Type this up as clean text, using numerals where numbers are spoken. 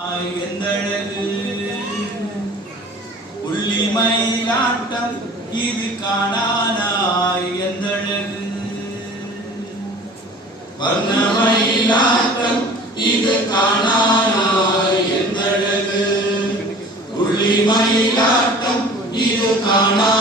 எந்தழகு புள்ளிமயிலாட்டம் இது காணானாய் எந்தழகு வர்ணமயிலாட்டம் இது காணானாய் எந்தழகு புள்ளிமயிலாட்டம் இது காணா